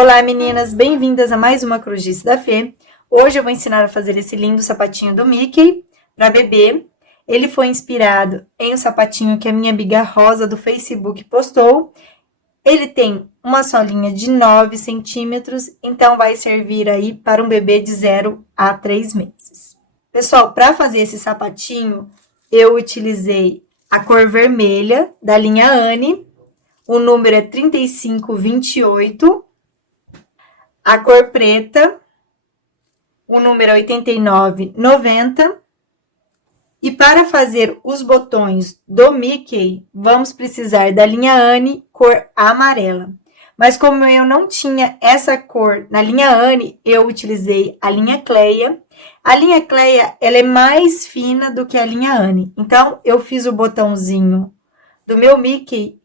Olá meninas, bem-vindas a mais uma Cruzice da Fê. Hoje eu vou ensinar a fazer esse lindo sapatinho do Mickey para bebê. Ele foi inspirado em um sapatinho que a minha amiga Rosa do Facebook postou. Ele tem uma solinha de 9 centímetros, então vai servir aí para um bebê de 0 a 3 meses. Pessoal, para fazer esse sapatinho, eu utilizei a cor vermelha da linha Anne, o número é 3528. A cor preta, o número é 8990. E para fazer os botões do Mickey, vamos precisar da linha Anne, cor amarela. Mas como eu não tinha essa cor na linha Anne, eu utilizei a linha Cleia. A linha Cleia, ela é mais fina do que a linha Anne. Então, eu fiz o botãozinho do meu Mickey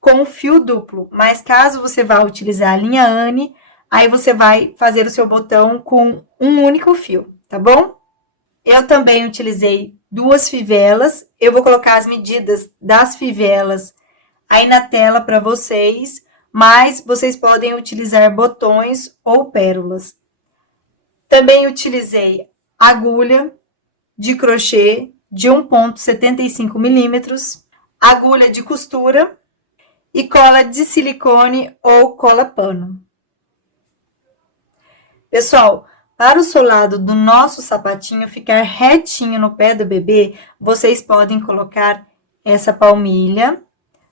com fio duplo. Mas caso você vá utilizar a linha Anne, aí você vai fazer o seu botão com um único fio, tá bom? Eu também utilizei 2 fivelas. Eu vou colocar as medidas das fivelas aí na tela para vocês, mas vocês podem utilizar botões ou pérolas. Também utilizei agulha de crochê de 1,75 milímetros, agulha de costura e cola de silicone ou cola pano. Pessoal, para o solado do nosso sapatinho ficar retinho no pé do bebê, vocês podem colocar essa palmilha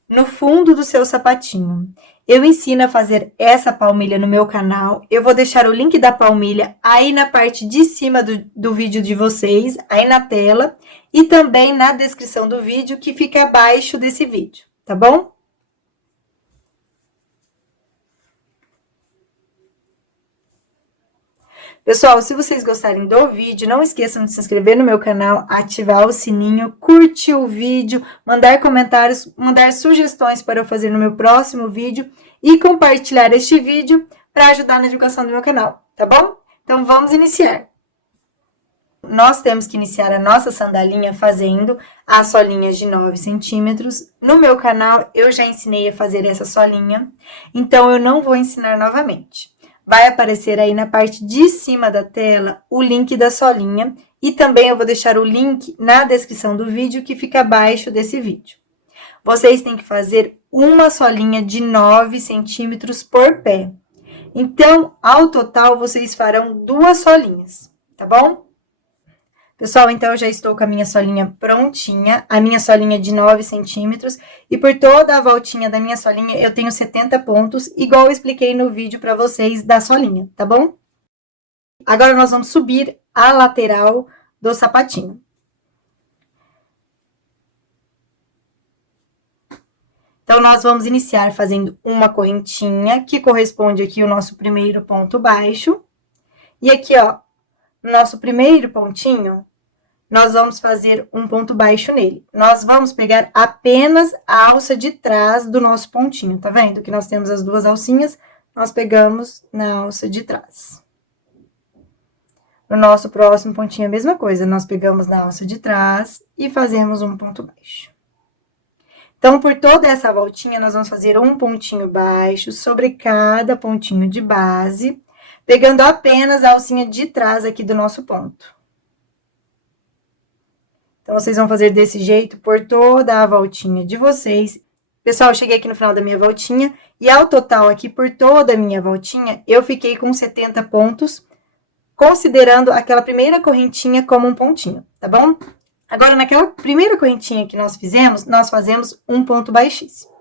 no fundo do seu sapatinho. Eu ensino a fazer essa palmilha no meu canal. Eu vou deixar o link da palmilha aí na parte de cima do vídeo de vocês, aí na tela, e também na descrição do vídeo, que fica abaixo desse vídeo, tá bom? Pessoal, se vocês gostarem do vídeo, não esqueçam de se inscrever no meu canal, ativar o sininho, curtir o vídeo, mandar comentários, mandar sugestões para eu fazer no meu próximo vídeo e compartilhar este vídeo para ajudar na divulgação do meu canal, tá bom? Então, vamos iniciar. Nós temos que iniciar a nossa sandalinha fazendo as solinhas de 9 centímetros. No meu canal, eu já ensinei a fazer essa solinha, então eu não vou ensinar novamente. Vai aparecer aí na parte de cima da tela o link da solinha e também eu vou deixar o link na descrição do vídeo que fica abaixo desse vídeo. Vocês têm que fazer uma solinha de 9 centímetros por pé. Então, ao total, vocês farão 2 solinhas, tá bom? Pessoal, então, eu já estou com a minha solinha prontinha, a minha solinha de 9 centímetros, e por toda a voltinha da minha solinha, eu tenho 70 pontos, igual eu expliquei no vídeo para vocês da solinha, tá bom? Agora, nós vamos subir a lateral do sapatinho. Então, nós vamos iniciar fazendo uma correntinha, que corresponde aqui ao nosso primeiro ponto baixo. E aqui, ó, no nosso primeiro pontinho, nós vamos fazer um ponto baixo nele. Nós vamos pegar apenas a alça de trás do nosso pontinho, tá vendo? Que nós temos as 2 alcinhas, nós pegamos na alça de trás. No nosso próximo pontinho, a mesma coisa, nós pegamos na alça de trás e fazemos um ponto baixo. Então, por toda essa voltinha, nós vamos fazer um pontinho baixo sobre cada pontinho de base, pegando apenas a alcinha de trás aqui do nosso ponto. Então, vocês vão fazer desse jeito por toda a voltinha de vocês. Pessoal, eu cheguei aqui no final da minha voltinha, e ao total aqui, por toda a minha voltinha, eu fiquei com 70 pontos, considerando aquela primeira correntinha como um pontinho, tá bom? Agora, naquela primeira correntinha que nós fizemos, nós fazemos um ponto baixíssimo.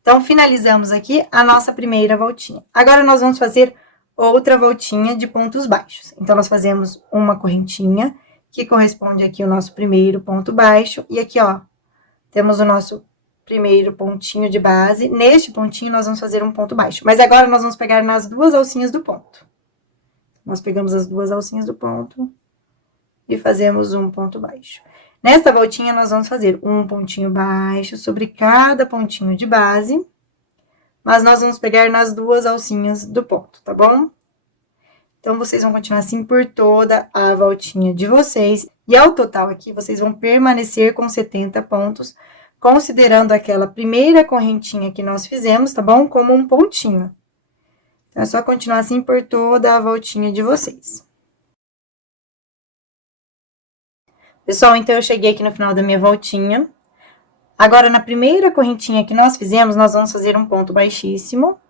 Então, finalizamos aqui a nossa primeira voltinha. Agora, nós vamos fazer outra voltinha de pontos baixos. Então, nós fazemos uma correntinha, que corresponde aqui ao nosso primeiro ponto baixo. E aqui, ó, temos o nosso primeiro pontinho de base. Neste pontinho, nós vamos fazer um ponto baixo. Mas agora, nós vamos pegar nas 2 alcinhas do ponto. Nós pegamos as 2 alcinhas do ponto e fazemos um ponto baixo. Nesta voltinha, nós vamos fazer um pontinho baixo sobre cada pontinho de base, mas nós vamos pegar nas 2 alcinhas do ponto, tá bom? Então, vocês vão continuar assim por toda a voltinha de vocês. E ao total aqui, vocês vão permanecer com 70 pontos, considerando aquela primeira correntinha que nós fizemos, tá bom? Como um pontinho. Então, é só continuar assim por toda a voltinha de vocês. Pessoal, então, eu cheguei aqui no final da minha voltinha. Agora, na primeira correntinha que nós fizemos, nós vamos fazer um ponto baixíssimo.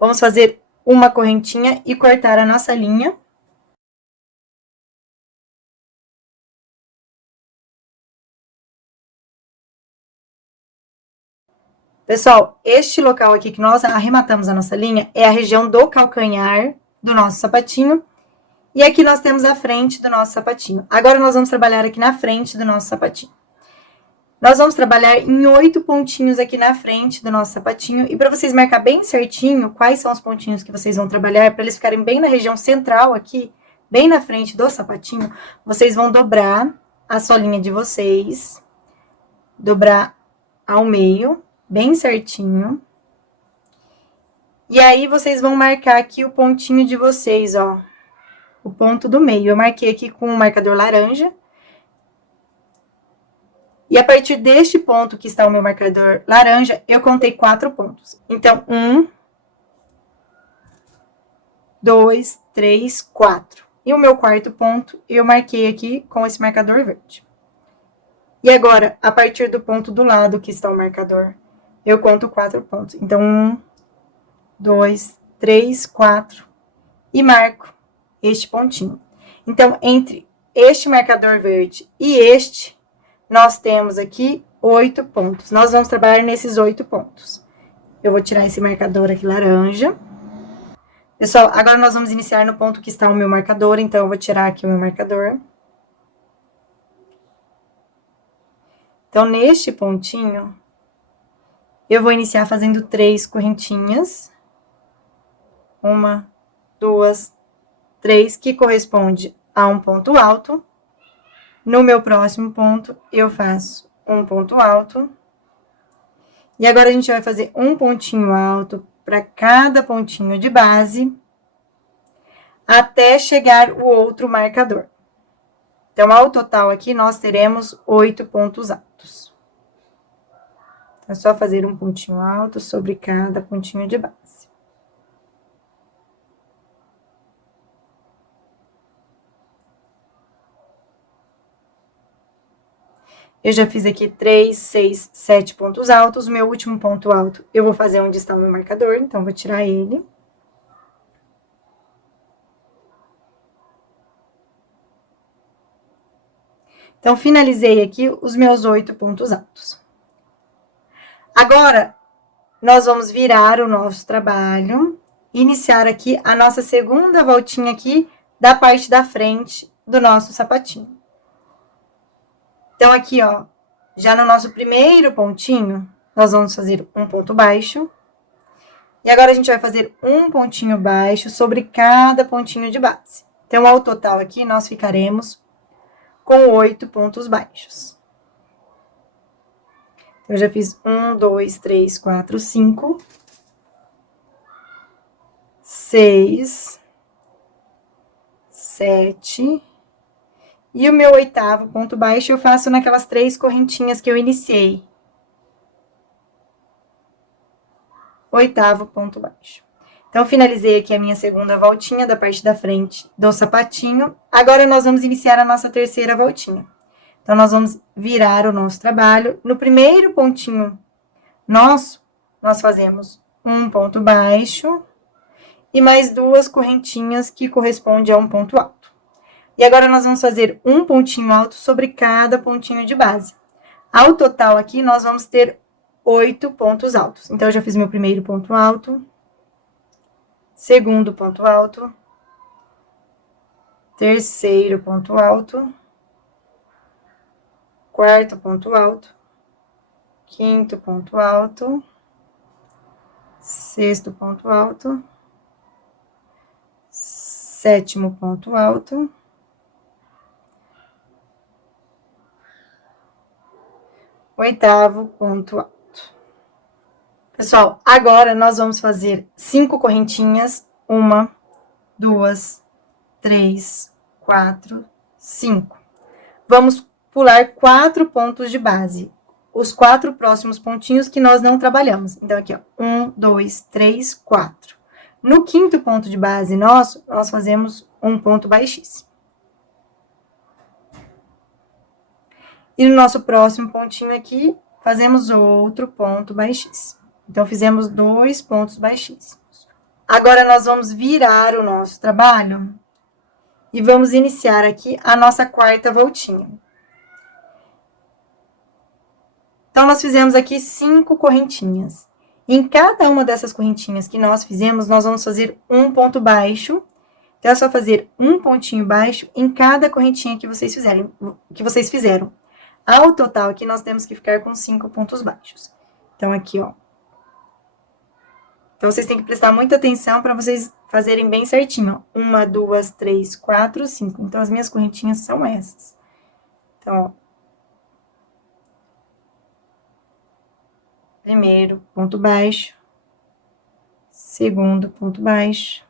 Vamos fazer uma correntinha e cortar a nossa linha. Pessoal, este local aqui que nós arrematamos a nossa linha é a região do calcanhar do nosso sapatinho. E aqui nós temos a frente do nosso sapatinho. Agora, nós vamos trabalhar aqui na frente do nosso sapatinho. Nós vamos trabalhar em 8 pontinhos aqui na frente do nosso sapatinho. E para vocês marcar bem certinho quais são os pontinhos que vocês vão trabalhar, para eles ficarem bem na região central aqui, bem na frente do sapatinho, vocês vão dobrar a solinha de vocês, dobrar ao meio, bem certinho. E aí, vocês vão marcar aqui o pontinho de vocês, ó. O ponto do meio. Eu marquei aqui com um marcador laranja. E a partir deste ponto que está o meu marcador laranja, eu contei 4 pontos. Então, 1, 2, 3, 4. E o meu quarto ponto, eu marquei aqui com esse marcador verde. E agora, a partir do ponto do lado que está o marcador, eu conto 4 pontos. Então, 1, 2, 3, 4. E marco este pontinho. Então, entre este marcador verde e este, nós temos aqui 8 pontos. Nós vamos trabalhar nesses 8 pontos. Eu vou tirar esse marcador aqui laranja. Pessoal, agora nós vamos iniciar no ponto que está o meu marcador, então eu vou tirar aqui o meu marcador. Então, neste pontinho, eu vou iniciar fazendo 3 correntinhas. 1, 2, 3, que corresponde a um ponto alto. No meu próximo ponto, eu faço um ponto alto. E agora, a gente vai fazer um pontinho alto para cada pontinho de base, até chegar o outro marcador. Então, ao total aqui, nós teremos 8 pontos altos. É só fazer um pontinho alto sobre cada pontinho de base. Eu já fiz aqui 3, 6, 7 pontos altos. O meu último ponto alto, eu vou fazer onde está o meu marcador, então, vou tirar ele. Então, finalizei aqui os meus 8 pontos altos. Agora, nós vamos virar o nosso trabalho, iniciar aqui a nossa segunda voltinha aqui da parte da frente do nosso sapatinho. Então, aqui, ó, já no nosso primeiro pontinho, nós vamos fazer um ponto baixo. E agora, a gente vai fazer um pontinho baixo sobre cada pontinho de base. Então, ao total aqui, nós ficaremos com 8 pontos baixos. Eu já fiz 1, 2, 3, 4, 5, 6, 7... E o meu 8º ponto baixo, eu faço naquelas 3 correntinhas que eu iniciei. 8º ponto baixo. Então, finalizei aqui a minha segunda voltinha da parte da frente do sapatinho. Agora, nós vamos iniciar a nossa terceira voltinha. Então, nós vamos virar o nosso trabalho. No primeiro pontinho nosso, nós fazemos um ponto baixo e mais 2 correntinhas que correspondem a um ponto alto. E agora, nós vamos fazer um pontinho alto sobre cada pontinho de base. Ao total aqui, nós vamos ter 8 pontos altos. Então, eu já fiz meu primeiro ponto alto, segundo ponto alto, terceiro ponto alto, quarto ponto alto, quinto ponto alto, sexto ponto alto, sétimo ponto alto, oitavo ponto alto. Pessoal, agora nós vamos fazer 5 correntinhas. 1, 2, 3, 4, 5. Vamos pular 4 pontos de base. Os 4 próximos pontinhos que nós não trabalhamos. Então, aqui, ó, 1, 2, 3, 4. No 5º ponto de base nosso, nós fazemos um ponto baixíssimo. E no nosso próximo pontinho aqui, fazemos outro ponto baixíssimo. Então, fizemos 2 pontos baixíssimos. Agora, nós vamos virar o nosso trabalho e vamos iniciar aqui a nossa 4ª voltinha. Então, nós fizemos aqui 5 correntinhas. Em cada uma dessas correntinhas que nós fizemos, nós vamos fazer um ponto baixo. Então, é só fazer um pontinho baixo em cada correntinha que vocês fizeram. Ao total, aqui nós temos que ficar com 5 pontos baixos. Então, aqui, ó. Então, vocês têm que prestar muita atenção para vocês fazerem bem certinho, ó. 1, 2, 3, 4, 5. Então, as minhas correntinhas são essas. Então, ó. Primeiro ponto baixo, segundo ponto baixo,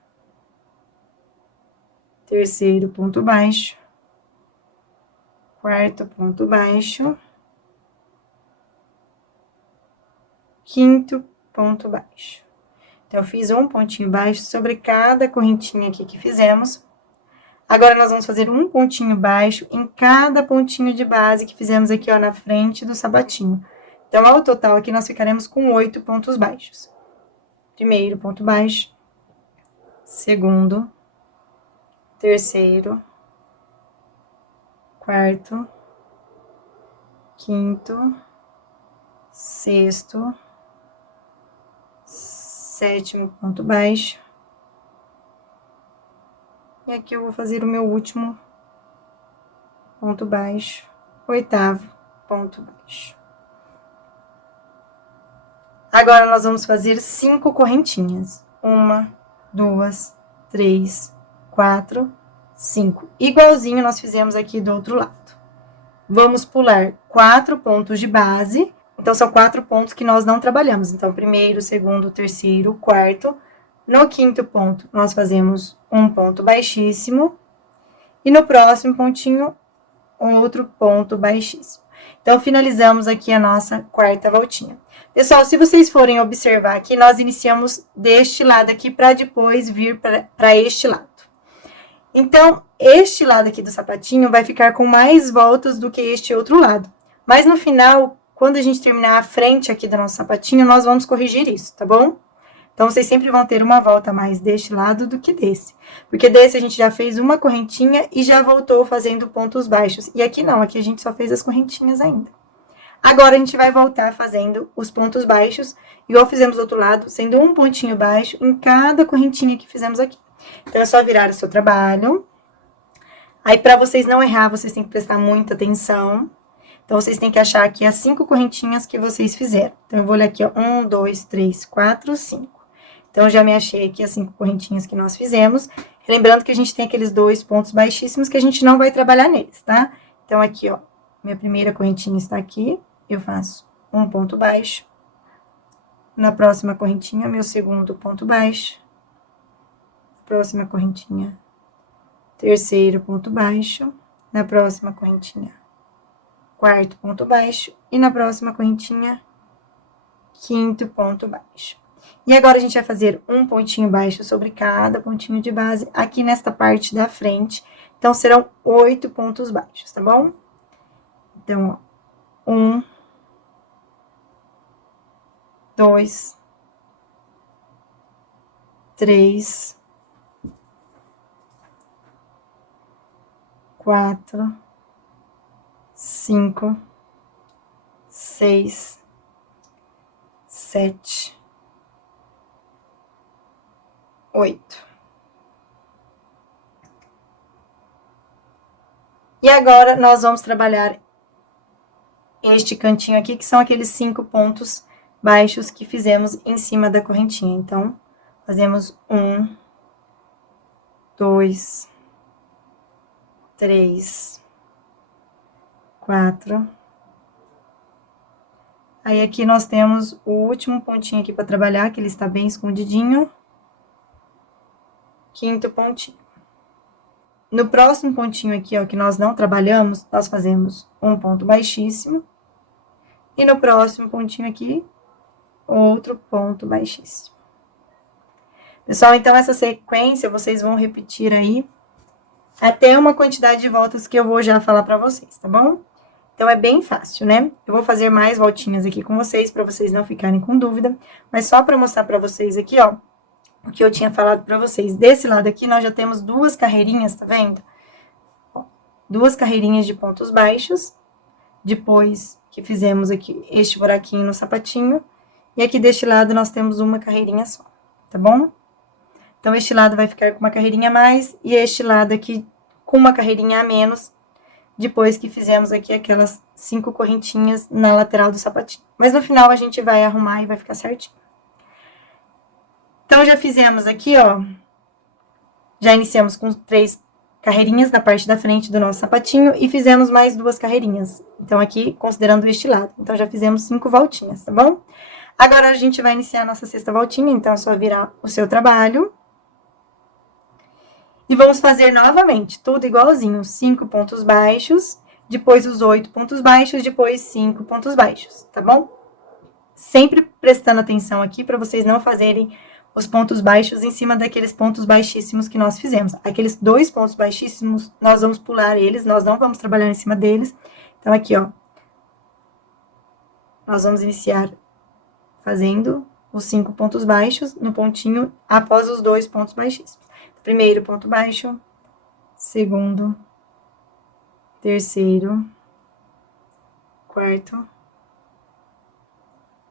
terceiro ponto baixo, 4º ponto baixo, 5º ponto baixo. Então, eu fiz um pontinho baixo sobre cada correntinha aqui que fizemos. Agora, nós vamos fazer um pontinho baixo em cada pontinho de base que fizemos aqui, ó, na frente do sapatinho. Então, ao total, aqui nós ficaremos com 8 pontos baixos. Primeiro ponto baixo, segundo, terceiro, 4º, 5º, 6º, 7º ponto baixo. E aqui eu vou fazer o meu último ponto baixo, 8º ponto baixo. Agora, nós vamos fazer 5 correntinhas. 1, 2, 3, 4, 5. Igualzinho nós fizemos aqui do outro lado. Vamos pular 4 pontos de base. Então, são 4 pontos que nós não trabalhamos. Então, primeiro, segundo, terceiro, 4º. No 5º ponto, nós fazemos um ponto baixíssimo. E no próximo pontinho, outro ponto baixíssimo. Então, finalizamos aqui a nossa 4ª voltinha. Pessoal, se vocês forem observar aqui, nós iniciamos deste lado aqui para depois vir para este lado. Então, este lado aqui do sapatinho vai ficar com mais voltas do que este outro lado. Mas no final, quando a gente terminar a frente aqui do nosso sapatinho, nós vamos corrigir isso, tá bom? Então, vocês sempre vão ter uma volta mais deste lado do que desse. Porque desse a gente já fez uma correntinha e já voltou fazendo pontos baixos. E aqui não, aqui a gente só fez as correntinhas ainda. Agora, a gente vai voltar fazendo os pontos baixos, igual fizemos do outro lado, sendo um pontinho baixo em cada correntinha que fizemos aqui. Então, é só virar o seu trabalho. Aí, para vocês não errar, vocês têm que prestar muita atenção. Então, vocês têm que achar aqui as 5 correntinhas que vocês fizeram. Então, eu vou olhar aqui, ó, 1, 2, 3, 4, 5. Então, eu já me achei aqui as 5 correntinhas que nós fizemos. Lembrando que a gente tem aqueles 2 pontos baixíssimos que a gente não vai trabalhar neles, tá? Então, aqui, ó, minha primeira correntinha está aqui. Eu faço um ponto baixo. Na próxima correntinha, meu segundo ponto baixo. Próxima correntinha, terceiro ponto baixo. Na próxima correntinha, 4º ponto baixo. E na próxima correntinha, 5º ponto baixo. E agora, a gente vai fazer um pontinho baixo sobre cada pontinho de base aqui nesta parte da frente. Então, serão 8 pontos baixos, tá bom? Então, ó, 1, 2, 3, 4, 5, 6, 7, 8. E agora, nós vamos trabalhar este cantinho aqui, que são aqueles 5 pontos baixos que fizemos em cima da correntinha. Então, fazemos 1, 2, 3, 4. Aí, aqui nós temos o último pontinho aqui para trabalhar, que ele está bem escondidinho. 5º pontinho. No próximo pontinho aqui, ó, que nós não trabalhamos, nós fazemos um ponto baixíssimo. E no próximo pontinho aqui, outro ponto baixíssimo. Pessoal, então essa sequência vocês vão repetir aí até uma quantidade de voltas que eu vou já falar pra vocês, tá bom? Então, é bem fácil, né? Eu vou fazer mais voltinhas aqui com vocês, pra vocês não ficarem com dúvida. Mas só pra mostrar pra vocês aqui, ó, o que eu tinha falado pra vocês. Desse lado aqui, nós já temos duas carreirinhas, tá vendo? Ó, duas carreirinhas de pontos baixos. Depois que fizemos aqui este buraquinho no sapatinho. E aqui deste lado, nós temos uma carreirinha só, tá bom? Então, este lado vai ficar com uma carreirinha a mais. E este lado aqui com uma carreirinha a menos. Depois que fizemos aqui aquelas 5 correntinhas na lateral do sapatinho. Mas no final a gente vai arrumar e vai ficar certinho. Então, já fizemos aqui, ó. Já iniciamos com 3 carreirinhas na parte da frente do nosso sapatinho e fizemos mais 2 carreirinhas. Então, aqui, considerando este lado. Então, já fizemos 5 voltinhas, tá bom? Agora, a gente vai iniciar a nossa 6ª voltinha. Então, é só virar o seu trabalho. E vamos fazer novamente, tudo igualzinho, 5 pontos baixos, depois os 8 pontos baixos, depois 5 pontos baixos, tá bom? Sempre prestando atenção aqui para vocês não fazerem os pontos baixos em cima daqueles pontos baixíssimos que nós fizemos. Aqueles 2 pontos baixíssimos, nós vamos pular eles, nós não vamos trabalhar em cima deles. Então, aqui, ó, nós vamos iniciar fazendo os 5 pontos baixos no pontinho após os 2 pontos baixíssimos. Primeiro ponto baixo, segundo, terceiro, quarto,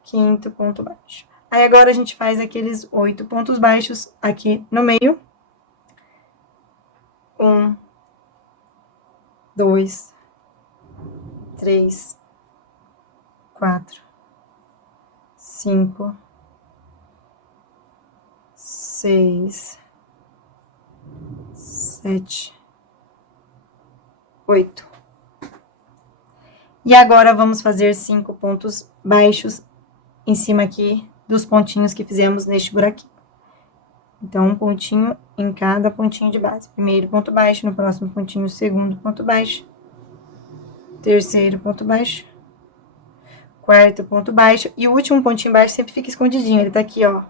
quinto ponto baixo. Aí, agora, a gente faz aqueles 8 pontos baixos aqui no meio. 1, 2, 3, 4, 5, 6, 7, 8. E agora, vamos fazer 5 pontos baixos em cima aqui dos pontinhos que fizemos neste buraquinho. Então, um pontinho em cada pontinho de base. Primeiro ponto baixo, no próximo pontinho, segundo ponto baixo. Terceiro ponto baixo. Quarto ponto baixo. E o último pontinho baixo sempre fica escondidinho. Ele tá aqui, ó.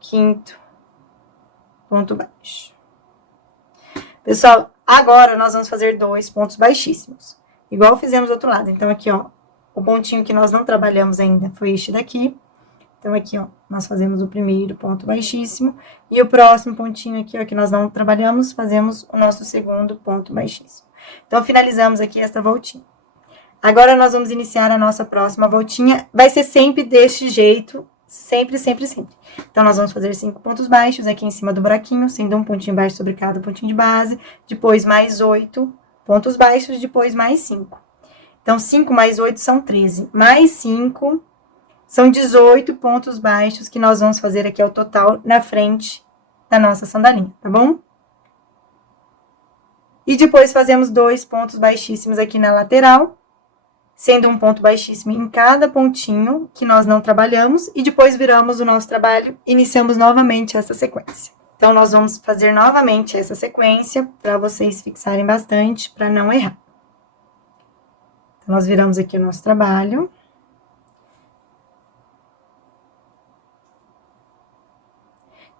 Quinto ponto baixo. Pessoal, agora nós vamos fazer 2 pontos baixíssimos. Igual fizemos do outro lado. Então, aqui, ó, o pontinho que nós não trabalhamos ainda foi este daqui. Então, aqui, ó, nós fazemos o primeiro ponto baixíssimo. E o próximo pontinho aqui, ó, que nós não trabalhamos, fazemos o nosso segundo ponto baixíssimo. Então, finalizamos aqui esta voltinha. Agora, nós vamos iniciar a nossa próxima voltinha. Vai ser sempre deste jeito. Sempre, sempre, sempre. Então, nós vamos fazer 5 pontos baixos aqui em cima do buraquinho, sendo um pontinho baixo sobre cada pontinho de base. Depois, mais 8 pontos baixos, depois mais 5. Então, 5 mais 8 são 13. Mais 5 são 18 pontos baixos que nós vamos fazer aqui ao total na frente da nossa sandalinha, tá bom? E depois, fazemos 2 pontos baixíssimos aqui na lateral, sendo um ponto baixíssimo em cada pontinho que nós não trabalhamos, e depois viramos o nosso trabalho e iniciamos novamente essa sequência. Então, nós vamos fazer novamente essa sequência para vocês fixarem bastante, para não errar. Então, nós viramos aqui o nosso trabalho.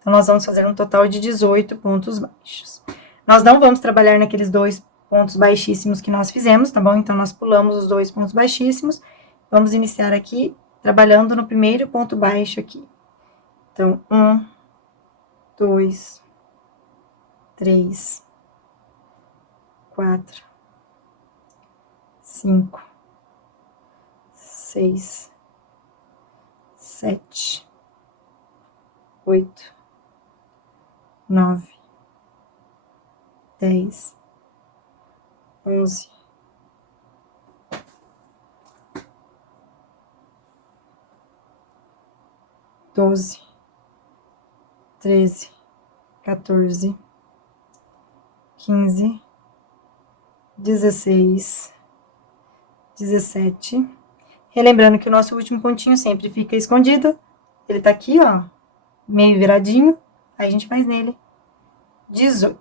Então, nós vamos fazer um total de 18 pontos baixos. Nós não vamos trabalhar naqueles 2 pontos baixíssimos que nós fizemos, tá bom? Então, nós pulamos os 2 pontos baixíssimos. Vamos iniciar aqui, trabalhando no primeiro ponto baixo aqui. Então, 1, 2, 3, 4, 5, 6, 7, 8, 9, 10, 11, 12, 13, 14, 15, 16, 17. Relembrando que o nosso último pontinho sempre fica escondido. Ele tá aqui, ó, meio viradinho. Aí, a gente faz nele 18.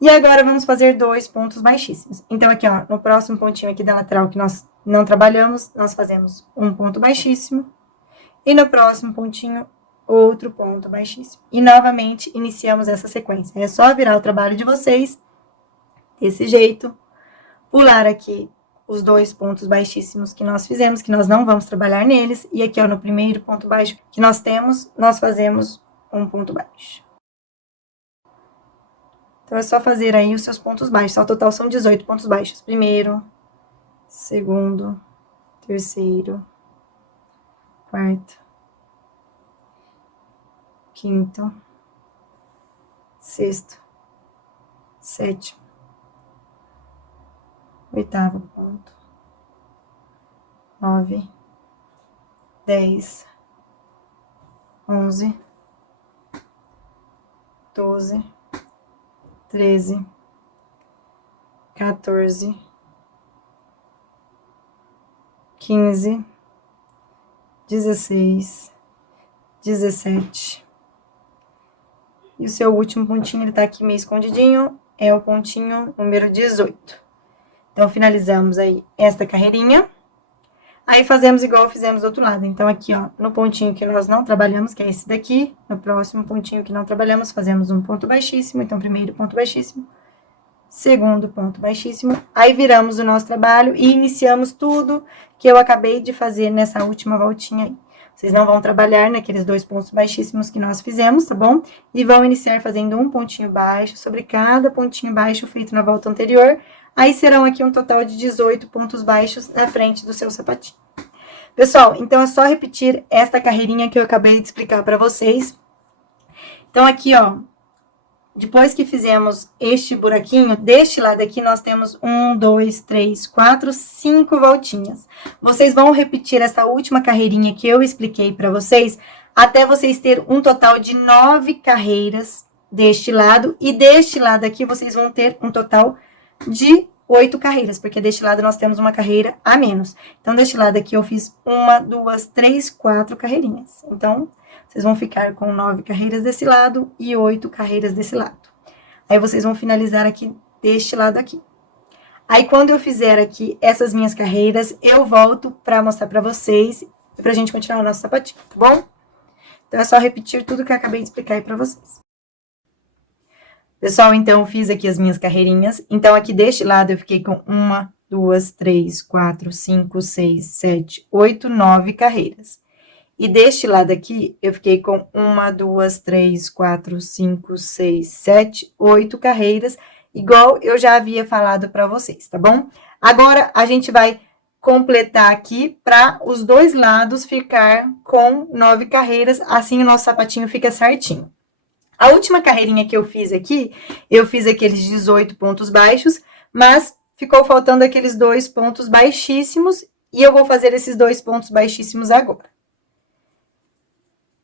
E agora, vamos fazer 2 pontos baixíssimos. Então, aqui, ó, no próximo pontinho aqui da lateral que nós não trabalhamos, nós fazemos um ponto baixíssimo. E no próximo pontinho, outro ponto baixíssimo. E, novamente, iniciamos essa sequência. É só virar o trabalho de vocês, desse jeito, pular aqui os 2 pontos baixíssimos que nós fizemos, que nós não vamos trabalhar neles. E aqui, ó, no primeiro ponto baixo que nós temos, nós fazemos um ponto baixo. Então, é só fazer aí os seus pontos baixos. Ao total, são 18 pontos baixos. Primeiro, segundo, terceiro, quarto, quinto, sexto, sétimo, oitavo ponto, 9, 10, 11, 12, 13, 14, 15, 16, 17. E o seu último pontinho, ele tá aqui meio escondidinho, é o pontinho número 18. Então, finalizamos aí esta carreirinha. Aí, fazemos igual fizemos do outro lado. Então, aqui, ó, no pontinho que nós não trabalhamos, que é esse daqui, no próximo pontinho que não trabalhamos, fazemos um ponto baixíssimo. Então, primeiro ponto baixíssimo, segundo ponto baixíssimo. Aí, viramos o nosso trabalho e iniciamos tudo que eu acabei de fazer nessa última voltinha aí. Vocês não vão trabalhar naqueles 2 pontos baixíssimos que nós fizemos, tá bom? E vão iniciar fazendo um pontinho baixo sobre cada pontinho baixo feito na volta anterior. Aí, serão aqui um total de 18 pontos baixos na frente do seu sapatinho. Pessoal, então é só repetir esta carreirinha que eu acabei de explicar para vocês. Então, aqui, ó, depois que fizemos este buraquinho, deste lado aqui, nós temos 1, 2, 3, 4, 5 voltinhas. Vocês vão repetir essa última carreirinha que eu expliquei para vocês, até vocês terem um total de 9 carreiras deste lado. E deste lado aqui, vocês vão ter um total de 8 carreiras, porque deste lado nós temos uma carreira a menos. Então, deste lado aqui, eu fiz 1, 2, 3, 4 carreirinhas. Então, vocês vão ficar com 9 carreiras desse lado e 8 carreiras desse lado. Aí, vocês vão finalizar aqui deste lado aqui. Aí, quando eu fizer aqui essas minhas carreiras, eu volto para mostrar para vocês, pra gente continuar o nosso sapatinho, tá bom? Então, é só repetir tudo que eu acabei de explicar aí pra vocês. Pessoal, então, eu fiz aqui as minhas carreirinhas. Então, aqui deste lado, eu fiquei com 1, 2, 3, 4, 5, 6, 7, 8, 9 carreiras. E deste lado aqui, eu fiquei com 1, 2, 3, 4, 5, 6, 7, 8 carreiras, igual eu já havia falado para vocês, tá bom? Agora, a gente vai completar aqui para os dois lados ficar com 9 carreiras, assim o nosso sapatinho fica certinho. A última carreirinha que eu fiz aqui, eu fiz aqueles 18 pontos baixos, mas ficou faltando aqueles 2 pontos baixíssimos, e eu vou fazer esses 2 pontos baixíssimos agora.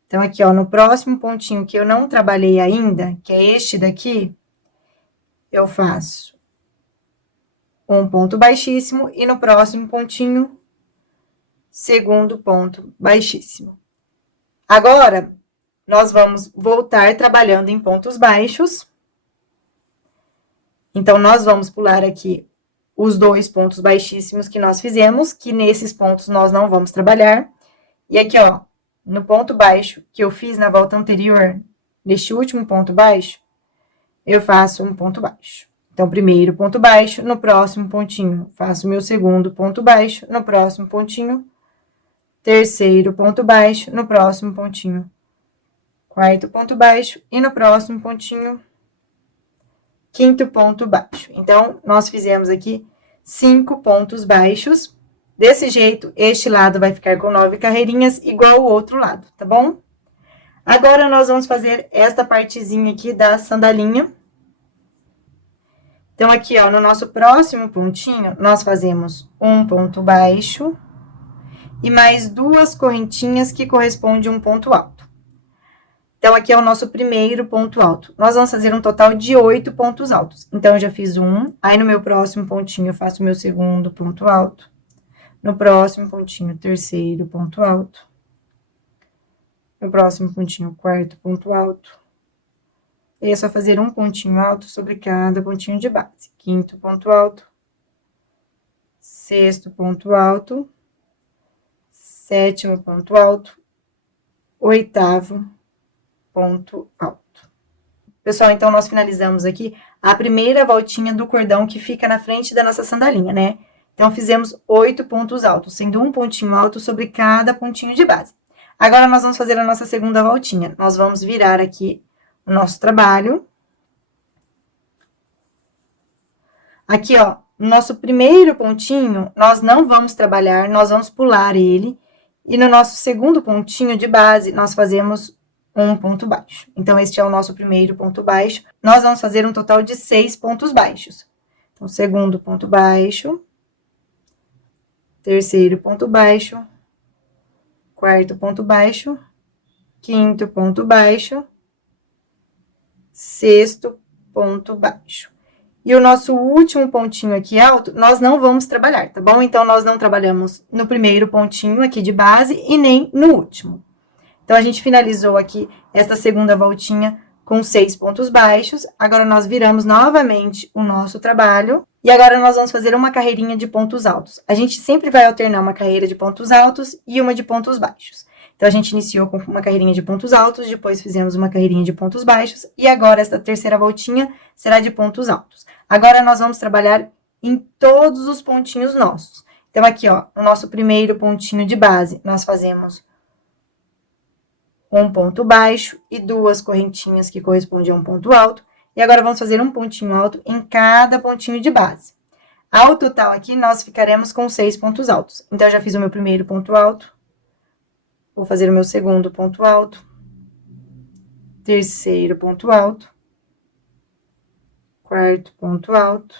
Então, aqui, ó, no próximo pontinho que eu não trabalhei ainda, que é este daqui, eu faço um ponto baixíssimo, e no próximo pontinho, segundo ponto baixíssimo. Agora, nós vamos voltar trabalhando em pontos baixos. Então, nós vamos pular aqui os 2 pontos baixíssimos que nós fizemos, que nesses pontos nós não vamos trabalhar. E aqui, ó, no ponto baixo que eu fiz na volta anterior, neste último ponto baixo, eu faço um ponto baixo. Então, primeiro ponto baixo, no próximo pontinho, faço meu segundo ponto baixo, no próximo pontinho, terceiro ponto baixo, no próximo pontinho, quarto ponto baixo, e no próximo pontinho, quinto ponto baixo. Então, nós fizemos aqui 5 pontos baixos. Desse jeito, este lado vai ficar com 9 carreirinhas, igual o outro lado, tá bom? Agora, nós vamos fazer esta partezinha aqui da sandalinha. Então, aqui, ó, no nosso próximo pontinho, nós fazemos um ponto baixo e mais 2 correntinhas que correspondem a um ponto alto. Então, aqui é o nosso primeiro ponto alto. Nós vamos fazer um total de 8 pontos altos. Então, eu já fiz um, aí no meu próximo pontinho eu faço o meu segundo ponto alto. No próximo pontinho, terceiro ponto alto. No próximo pontinho, quarto ponto alto. E aí é só fazer um pontinho alto sobre cada pontinho de base. Quinto ponto alto. Sexto ponto alto. Sétimo ponto alto. Oitavo ponto alto. Pessoal, então, nós finalizamos aqui a primeira voltinha do cordão que fica na frente da nossa sandalinha, né? Então, fizemos 8 pontos altos, sendo um pontinho alto sobre cada pontinho de base. Agora, nós vamos fazer a nossa segunda voltinha. Nós vamos virar aqui o nosso trabalho. Aqui, ó, no nosso primeiro pontinho, nós não vamos trabalhar, nós vamos pular ele. E no nosso segundo pontinho de base, nós fazemos um ponto baixo. Então, este é o nosso primeiro ponto baixo. Nós vamos fazer um total de 6 pontos baixos. Então, segundo ponto baixo, terceiro ponto baixo, quarto ponto baixo, quinto ponto baixo, sexto ponto baixo. E o nosso último pontinho aqui alto, nós não vamos trabalhar, tá bom? Então, nós não trabalhamos no primeiro pontinho aqui de base e nem no último. Então, a gente finalizou aqui esta segunda voltinha com 6 pontos baixos. Agora, nós viramos novamente o nosso trabalho. E agora, nós vamos fazer uma carreirinha de pontos altos. A gente sempre vai alternar uma carreira de pontos altos e uma de pontos baixos. Então, a gente iniciou com uma carreirinha de pontos altos, depois fizemos uma carreirinha de pontos baixos. E agora, esta terceira voltinha será de pontos altos. Agora, nós vamos trabalhar em todos os pontinhos nossos. Então, aqui, ó, no nosso primeiro pontinho de base, nós fazemos um ponto baixo e 2 correntinhas que correspondem a um ponto alto. E agora, vamos fazer um pontinho alto em cada pontinho de base. Ao total aqui, nós ficaremos com 6 pontos altos. Então, eu já fiz o meu primeiro ponto alto. Vou fazer o meu segundo ponto alto. Terceiro ponto alto. Quarto ponto alto.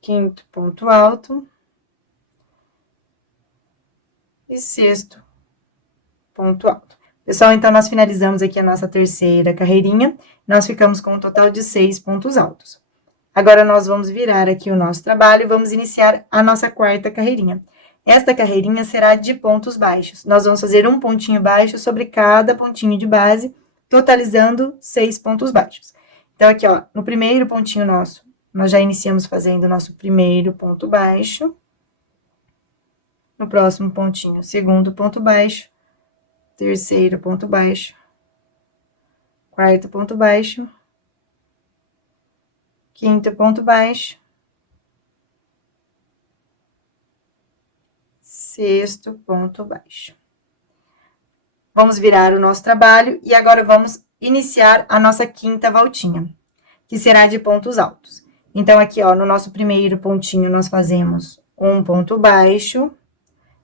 Quinto ponto alto. E sexto ponto alto. Pessoal, então, nós finalizamos aqui a nossa terceira carreirinha. Nós ficamos com um total de 6 pontos altos. Agora, nós vamos virar aqui o nosso trabalho e vamos iniciar a nossa quarta carreirinha. Esta carreirinha será de pontos baixos. Nós vamos fazer um pontinho baixo sobre cada pontinho de base, totalizando 6 pontos baixos. Então, aqui, ó, no primeiro pontinho nosso, nós já iniciamos fazendo o nosso primeiro ponto baixo. No próximo pontinho, segundo ponto baixo. Terceiro ponto baixo. Quarto ponto baixo. Quinto ponto baixo. Sexto ponto baixo. Vamos virar o nosso trabalho e agora vamos iniciar a nossa quinta voltinha, que será de pontos altos. Então, aqui, ó, no nosso primeiro pontinho, nós fazemos um ponto baixo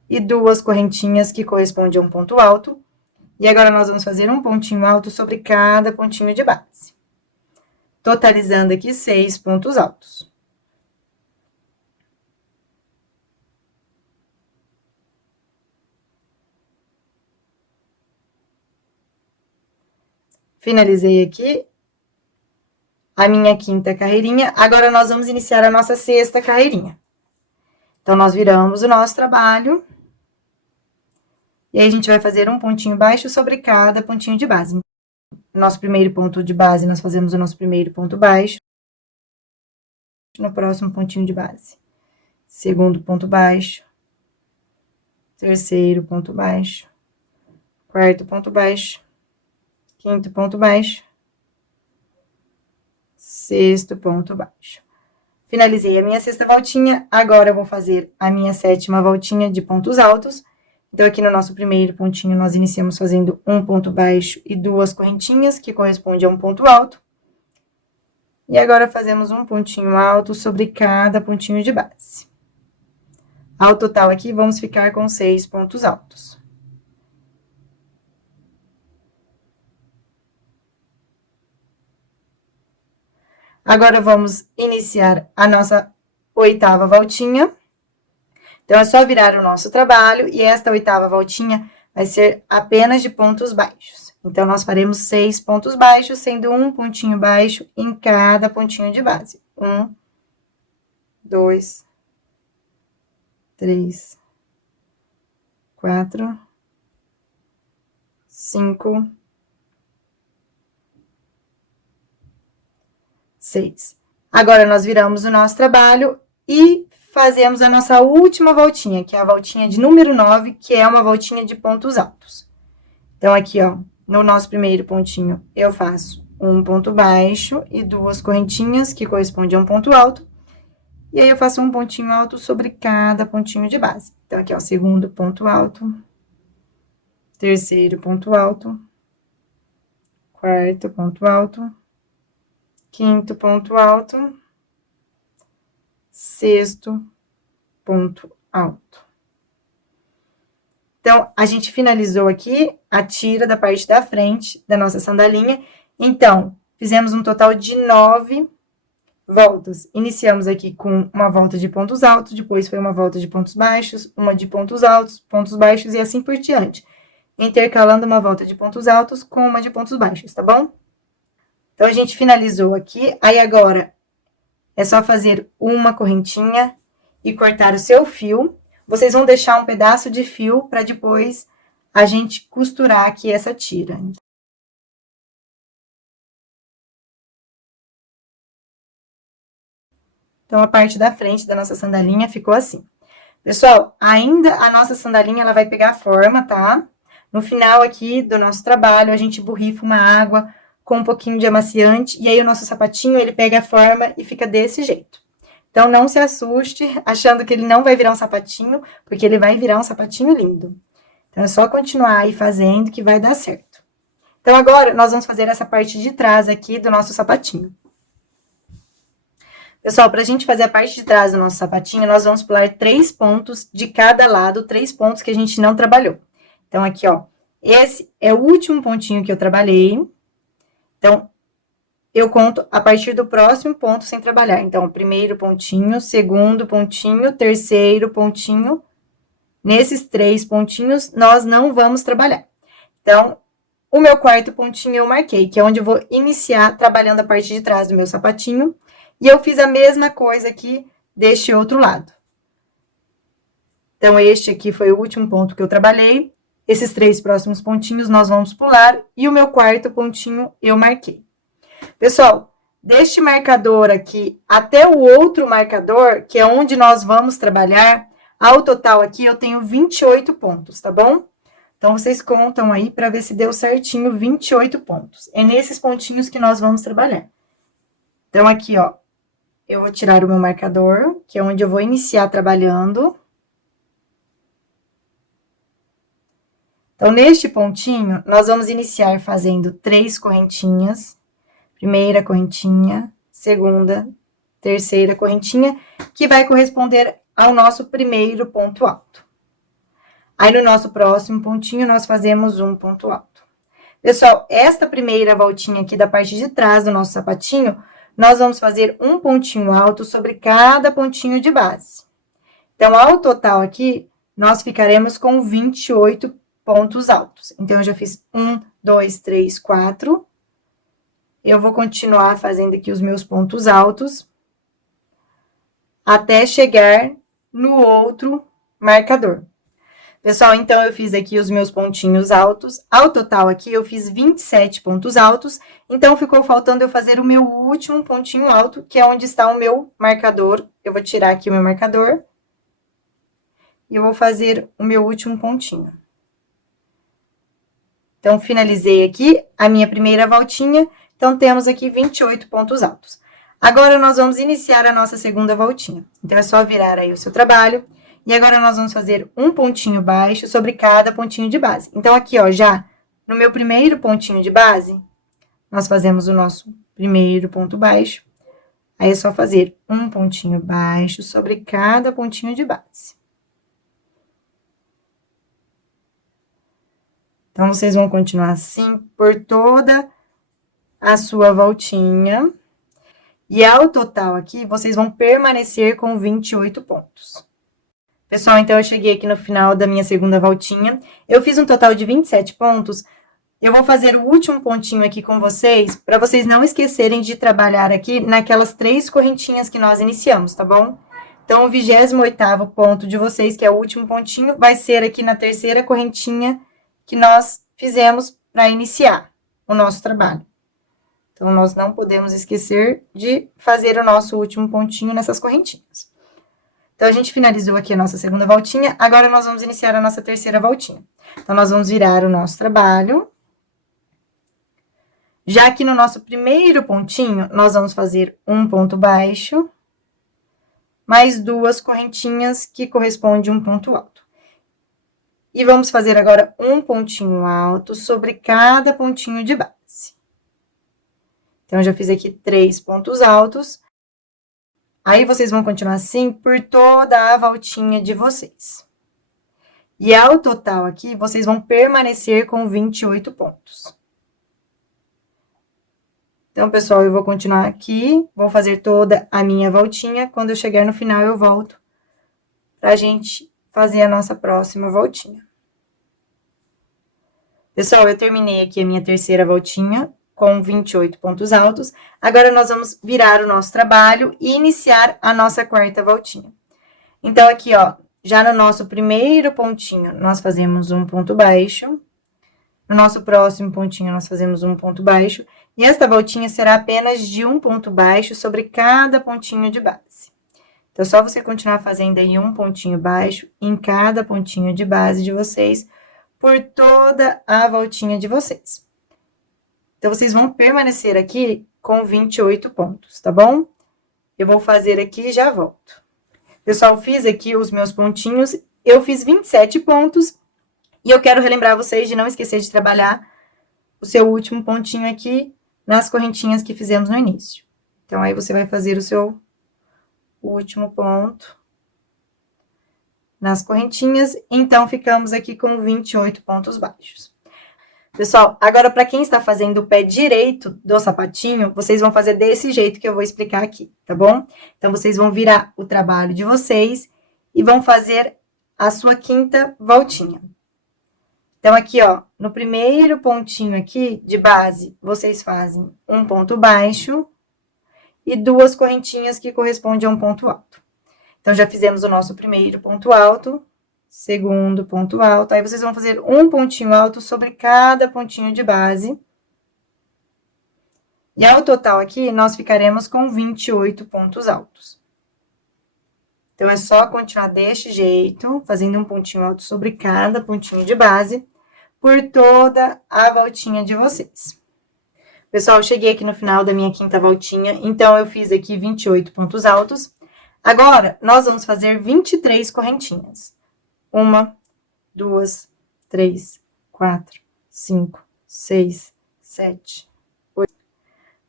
e 2 correntinhas que correspondem a um ponto alto. E agora, nós vamos fazer um pontinho alto sobre cada pontinho de base, totalizando aqui 6 pontos altos. Finalizei aqui a minha quinta carreirinha. Agora, nós vamos iniciar a nossa sexta carreirinha. Então, nós viramos o nosso trabalho. E aí, a gente vai fazer um pontinho baixo sobre cada pontinho de base. No nosso primeiro ponto de base, nós fazemos o nosso primeiro ponto baixo. No próximo pontinho de base. Segundo ponto baixo. Terceiro ponto baixo. Quarto ponto baixo. Quinto ponto baixo. Sexto ponto baixo. Finalizei a minha sexta voltinha, agora eu vou fazer a minha sétima voltinha de pontos altos. Então, aqui no nosso primeiro pontinho, nós iniciamos fazendo um ponto baixo e 2 correntinhas, que corresponde a um ponto alto. E agora, fazemos um pontinho alto sobre cada pontinho de base. Ao total aqui, vamos ficar com 6 pontos altos. Agora, vamos iniciar a nossa oitava voltinha. Então, é só virar o nosso trabalho e esta oitava voltinha vai ser apenas de pontos baixos. Então, nós faremos 6 pontos baixos, sendo um pontinho baixo em cada pontinho de base. 1, 2, 3, 4, 5, 6. Agora, nós viramos o nosso trabalho e fazemos a nossa última voltinha, que é a voltinha de número 9, que é uma voltinha de pontos altos. Então, aqui, ó, no nosso primeiro pontinho, eu faço um ponto baixo e 2 correntinhas, que correspondem a um ponto alto. E aí, eu faço um pontinho alto sobre cada pontinho de base. Então, aqui, ó, segundo ponto alto, terceiro ponto alto, quarto ponto alto, quinto ponto alto, sexto ponto alto. Então, a gente finalizou aqui a tira da parte da frente da nossa sandalinha. Então, fizemos um total de 9 voltas. Iniciamos aqui com uma volta de pontos altos, depois foi uma volta de pontos baixos, uma de pontos altos, pontos baixos e assim por diante. Intercalando uma volta de pontos altos com uma de pontos baixos, tá bom? Então, a gente finalizou aqui. Aí, agora, é só fazer uma correntinha e cortar o seu fio. Vocês vão deixar um pedaço de fio para depois a gente costurar aqui essa tira. Então, a parte da frente da nossa sandalinha ficou assim. Pessoal, ainda a nossa sandalinha, ela vai pegar forma, tá? No final aqui do nosso trabalho, a gente borrifa uma água com um pouquinho de amaciante, e aí o nosso sapatinho, ele pega a forma e fica desse jeito. Então, não se assuste achando que ele não vai virar um sapatinho, porque ele vai virar um sapatinho lindo. Então, é só continuar aí fazendo que vai dar certo. Então, agora, nós vamos fazer essa parte de trás aqui do nosso sapatinho. Pessoal, para a gente fazer a parte de trás do nosso sapatinho, nós vamos pular 3 pontos de cada lado, 3 pontos que a gente não trabalhou. Então, aqui, ó, esse é o último pontinho que eu trabalhei. Então, eu conto a partir do próximo ponto sem trabalhar. Então, primeiro pontinho, segundo pontinho, terceiro pontinho. Nesses 3 pontinhos, nós não vamos trabalhar. Então, o meu quarto pontinho eu marquei, que é onde eu vou iniciar trabalhando a parte de trás do meu sapatinho. E eu fiz a mesma coisa aqui deste outro lado. Então, este aqui foi o último ponto que eu trabalhei. Esses 3 próximos pontinhos nós vamos pular. E o meu quarto pontinho eu marquei. Pessoal, deste marcador aqui até o outro marcador, que é onde nós vamos trabalhar, ao total aqui eu tenho 28 pontos, tá bom? Então, vocês contam aí para ver se deu certinho 28 pontos. É nesses pontinhos que nós vamos trabalhar. Então, aqui, ó, eu vou tirar o meu marcador, que é onde eu vou iniciar trabalhando. Então, neste pontinho, nós vamos iniciar fazendo 3 correntinhas. Primeira correntinha, segunda, terceira correntinha, que vai corresponder ao nosso primeiro ponto alto. Aí, no nosso próximo pontinho, nós fazemos um ponto alto. Pessoal, esta primeira voltinha aqui da parte de trás do nosso sapatinho, nós vamos fazer um pontinho alto sobre cada pontinho de base. Então, ao total aqui, nós ficaremos com 28 pontos altos. Então, eu já fiz 1, 2, 3, 4. Eu vou continuar fazendo aqui os meus pontos altos até chegar no outro marcador. Pessoal, então, eu fiz aqui os meus pontinhos altos. Ao total aqui, eu fiz 27 pontos altos. Então, ficou faltando eu fazer o meu último pontinho alto, que é onde está o meu marcador. Eu vou tirar aqui o meu marcador. E eu vou fazer o meu último pontinho. Então, finalizei aqui a minha primeira voltinha. Então, temos aqui 28 pontos altos. Agora, nós vamos iniciar a nossa segunda voltinha. Então, é só virar aí o seu trabalho. E agora, nós vamos fazer um pontinho baixo sobre cada pontinho de base. Então, aqui, ó, já no meu primeiro pontinho de base, nós fazemos o nosso primeiro ponto baixo. Aí, é só fazer um pontinho baixo sobre cada pontinho de base. Então, vocês vão continuar assim por toda a sua voltinha. E ao total aqui, vocês vão permanecer com 28 pontos. Pessoal, então, eu cheguei aqui no final da minha segunda voltinha. Eu fiz um total de 27 pontos. Eu vou fazer o último pontinho aqui com vocês, para vocês não esquecerem de trabalhar aqui naquelas 3 correntinhas que nós iniciamos, tá bom? Então, o 28º ponto de vocês, que é o último pontinho, vai ser aqui na terceira correntinha que nós fizemos para iniciar o nosso trabalho. Então, nós não podemos esquecer de fazer o nosso último pontinho nessas correntinhas. Então, a gente finalizou aqui a nossa segunda voltinha, agora nós vamos iniciar a nossa terceira voltinha. Então, nós vamos virar o nosso trabalho. Já que no nosso primeiro pontinho, nós vamos fazer um ponto baixo, mais 2 correntinhas que correspondem a um ponto alto. E vamos fazer agora um pontinho alto sobre cada pontinho de base. Então, eu já fiz aqui 3 pontos altos. Aí, vocês vão continuar assim por toda a voltinha de vocês. E ao total aqui, vocês vão permanecer com 28 pontos. Então, pessoal, eu vou continuar aqui, vou fazer toda a minha voltinha. Quando eu chegar no final, eu volto pra gente fazer a nossa próxima voltinha. Pessoal, eu terminei aqui a minha terceira voltinha com 28 pontos altos. Agora, nós vamos virar o nosso trabalho e iniciar a nossa quarta voltinha. Então, aqui, ó, já no nosso primeiro pontinho, nós fazemos um ponto baixo. No nosso próximo pontinho, nós fazemos um ponto baixo. E esta voltinha será apenas de um ponto baixo sobre cada pontinho de base. Então, só você continuar fazendo aí um pontinho baixo em cada pontinho de base de vocês, por toda a voltinha de vocês. Então, vocês vão permanecer aqui com 28 pontos, tá bom? Eu vou fazer aqui e já volto. Pessoal, fiz aqui os meus pontinhos, eu fiz 27 pontos, e eu quero relembrar vocês de não esquecer de trabalhar o seu último pontinho aqui nas correntinhas que fizemos no início. Então, aí você vai fazer o seu último ponto nas correntinhas, então ficamos aqui com 28 pontos baixos. Pessoal, agora para quem está fazendo o pé direito do sapatinho, vocês vão fazer desse jeito que eu vou explicar aqui, tá bom? Então, vocês vão virar o trabalho de vocês e vão fazer a sua quinta voltinha. Então, aqui, ó, no primeiro pontinho aqui de base, vocês fazem um ponto baixo e 2 correntinhas que correspondem a um ponto alto. Então, já fizemos o nosso primeiro ponto alto, segundo ponto alto, aí vocês vão fazer um pontinho alto sobre cada pontinho de base. E ao total aqui, nós ficaremos com 28 pontos altos. Então, é só continuar deste jeito, fazendo um pontinho alto sobre cada pontinho de base, por toda a voltinha de vocês. Pessoal, eu cheguei aqui no final da minha quinta voltinha, então eu fiz aqui 28 pontos altos. Agora, nós vamos fazer 23 correntinhas. 1, 2, 3, 4, 5, 6, 7, 8.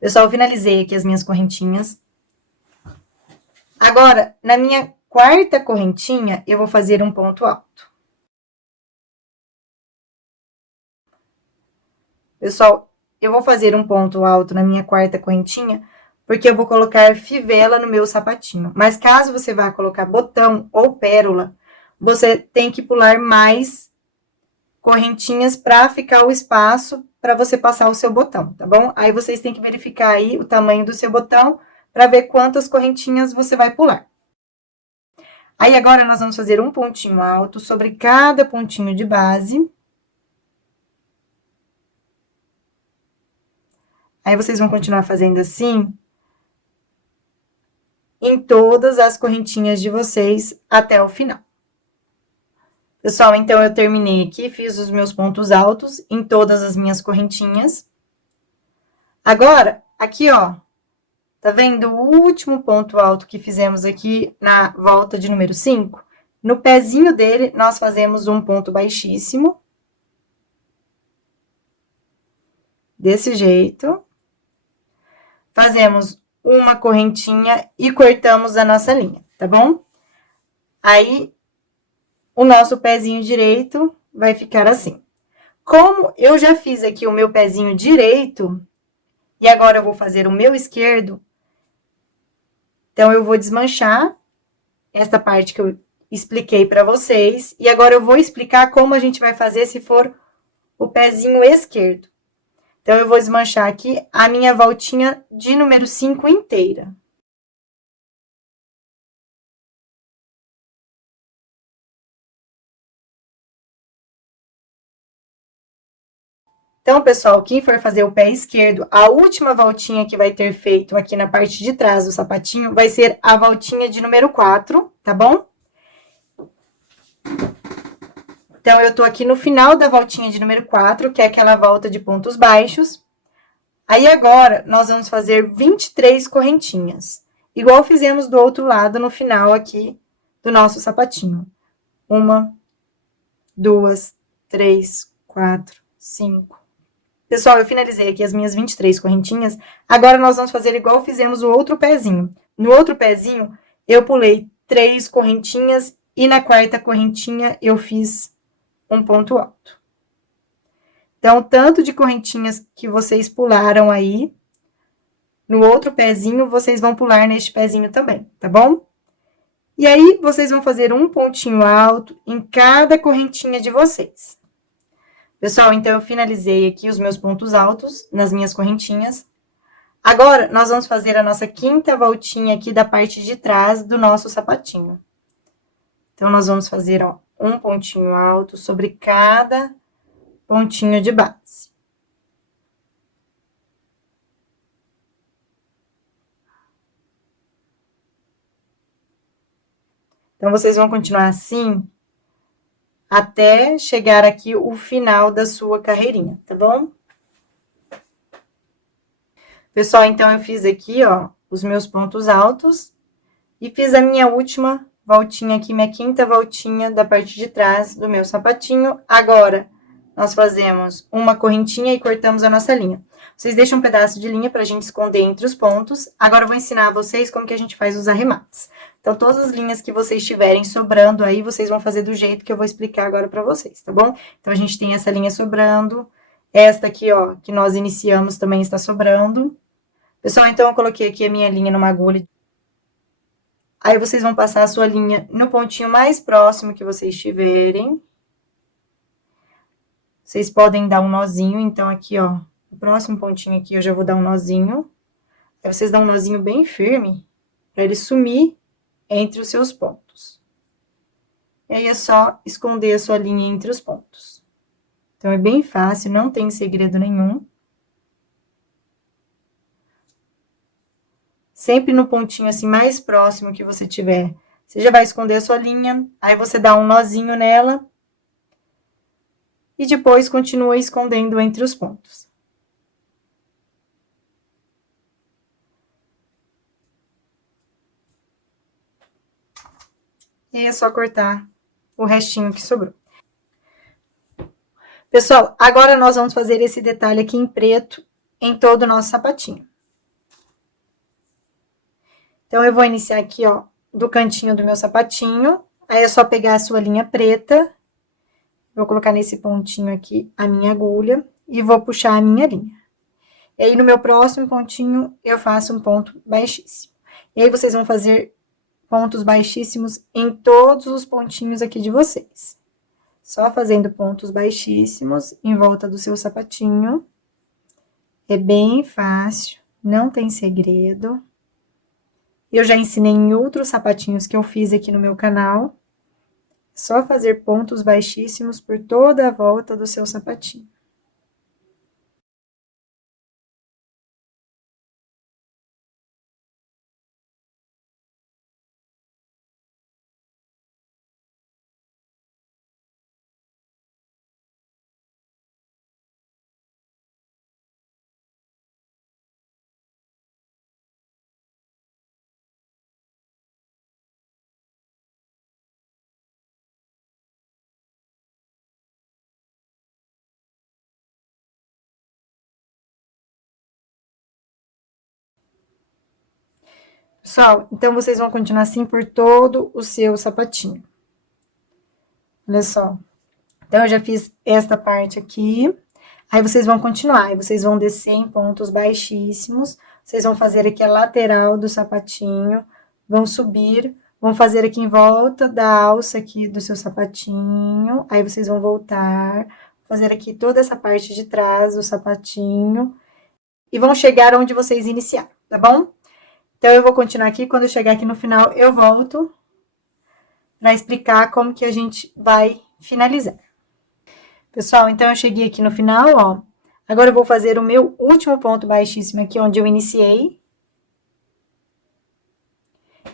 Pessoal, eu finalizei aqui as minhas correntinhas. Agora, na minha quarta correntinha, eu vou fazer um ponto alto. Pessoal, eu vou fazer um ponto alto na minha quarta correntinha, porque eu vou colocar fivela no meu sapatinho. Mas caso você vá colocar botão ou pérola, você tem que pular mais correntinhas para ficar o espaço para você passar o seu botão, tá bom? Aí vocês têm que verificar aí o tamanho do seu botão para ver quantas correntinhas você vai pular. Aí agora nós vamos fazer um pontinho alto sobre cada pontinho de base. Aí vocês vão continuar fazendo assim em todas as correntinhas de vocês até o final. Pessoal, então eu terminei aqui, fiz os meus pontos altos em todas as minhas correntinhas. Agora, aqui, ó, tá vendo o último ponto alto que fizemos aqui na volta de número 5? No pezinho dele, nós fazemos um ponto baixíssimo. Desse jeito. Fazemos uma correntinha e cortamos a nossa linha, tá bom? Aí, o nosso pezinho direito vai ficar assim. Como eu já fiz aqui o meu pezinho direito, e agora eu vou fazer o meu esquerdo, então, eu vou desmanchar esta parte que eu expliquei para vocês, e agora eu vou explicar como a gente vai fazer se for o pezinho esquerdo. Então, eu vou desmanchar aqui a minha voltinha de número 5 inteira. Então, pessoal, quem for fazer o pé esquerdo, a última voltinha que vai ter feito aqui na parte de trás do sapatinho vai ser a voltinha de número 4, tá bom? Então, eu tô aqui no final da voltinha de número 4, que é aquela volta de pontos baixos. Aí, agora, nós vamos fazer 23 correntinhas, igual fizemos do outro lado no final aqui do nosso sapatinho. 1, 2, 3, 4, 5. Pessoal, eu finalizei aqui as minhas 23 correntinhas. Agora, nós vamos fazer igual fizemos o outro pezinho. No outro pezinho, eu pulei 3 correntinhas e na quarta correntinha eu fiz um ponto alto. Então, tanto de correntinhas que vocês pularam aí, no outro pezinho, vocês vão pular neste pezinho também, tá bom? E aí, vocês vão fazer um pontinho alto em cada correntinha de vocês. Pessoal, então, eu finalizei aqui os meus pontos altos nas minhas correntinhas. Agora, nós vamos fazer a nossa quinta voltinha aqui da parte de trás do nosso sapatinho. Então, nós vamos fazer, ó, um pontinho alto sobre cada pontinho de base. Então, vocês vão continuar assim até chegar aqui o final da sua carreirinha, tá bom? Pessoal, então, eu fiz aqui, ó, os meus pontos altos e fiz a minha última voltinha aqui, minha quinta voltinha da parte de trás do meu sapatinho. Agora, nós fazemos uma correntinha e cortamos a nossa linha. Vocês deixam um pedaço de linha pra gente esconder entre os pontos. Agora, eu vou ensinar vocês como que a gente faz os arremates. Então, todas as linhas que vocês tiverem sobrando aí, vocês vão fazer do jeito que eu vou explicar agora pra vocês, tá bom? Então, a gente tem essa linha sobrando. Esta aqui, ó, que nós iniciamos também está sobrando. Pessoal, então, eu coloquei aqui a minha linha numa agulha. Aí, vocês vão passar a sua linha no pontinho mais próximo que vocês tiverem. Vocês podem dar um nozinho, então, aqui, ó, o próximo pontinho aqui eu já vou dar um nozinho. Aí, vocês dão um nozinho bem firme, pra ele sumir entre os seus pontos. E aí, é só esconder a sua linha entre os pontos. Então, é bem fácil, não tem segredo nenhum. Sempre no pontinho, assim, mais próximo que você tiver, você já vai esconder a sua linha, aí você dá um nozinho nela. E depois, continua escondendo entre os pontos. E aí, é só cortar o restinho que sobrou. Pessoal, agora nós vamos fazer esse detalhe aqui em preto em todo o nosso sapatinho. Então, eu vou iniciar aqui, ó, do cantinho do meu sapatinho. Aí, é só pegar a sua linha preta. Vou colocar nesse pontinho aqui a minha agulha e vou puxar a minha linha. E aí, no meu próximo pontinho, eu faço um ponto baixíssimo. E aí, vocês vão fazer pontos baixíssimos em todos os pontinhos aqui de vocês. Só fazendo pontos baixíssimos em volta do seu sapatinho. É bem fácil, não tem segredo. Eu já ensinei em outros sapatinhos que eu fiz aqui no meu canal. Só fazer pontos baixíssimos por toda a volta do seu sapatinho. Pessoal, então, vocês vão continuar assim por todo o seu sapatinho. Olha só. Então, eu já fiz esta parte aqui. Aí, vocês vão continuar. Aí, vocês vão descer em pontos baixíssimos. Vocês vão fazer aqui a lateral do sapatinho. Vão subir. Vão fazer aqui em volta da alça aqui do seu sapatinho. Aí, vocês vão voltar. Fazer aqui toda essa parte de trás do sapatinho. E vão chegar onde vocês iniciaram, tá bom? Então, eu vou continuar aqui, quando eu chegar aqui no final, eu volto para explicar como que a gente vai finalizar. Pessoal, então, eu cheguei aqui no final, ó. Agora eu vou fazer o meu último ponto baixíssimo aqui, onde eu iniciei.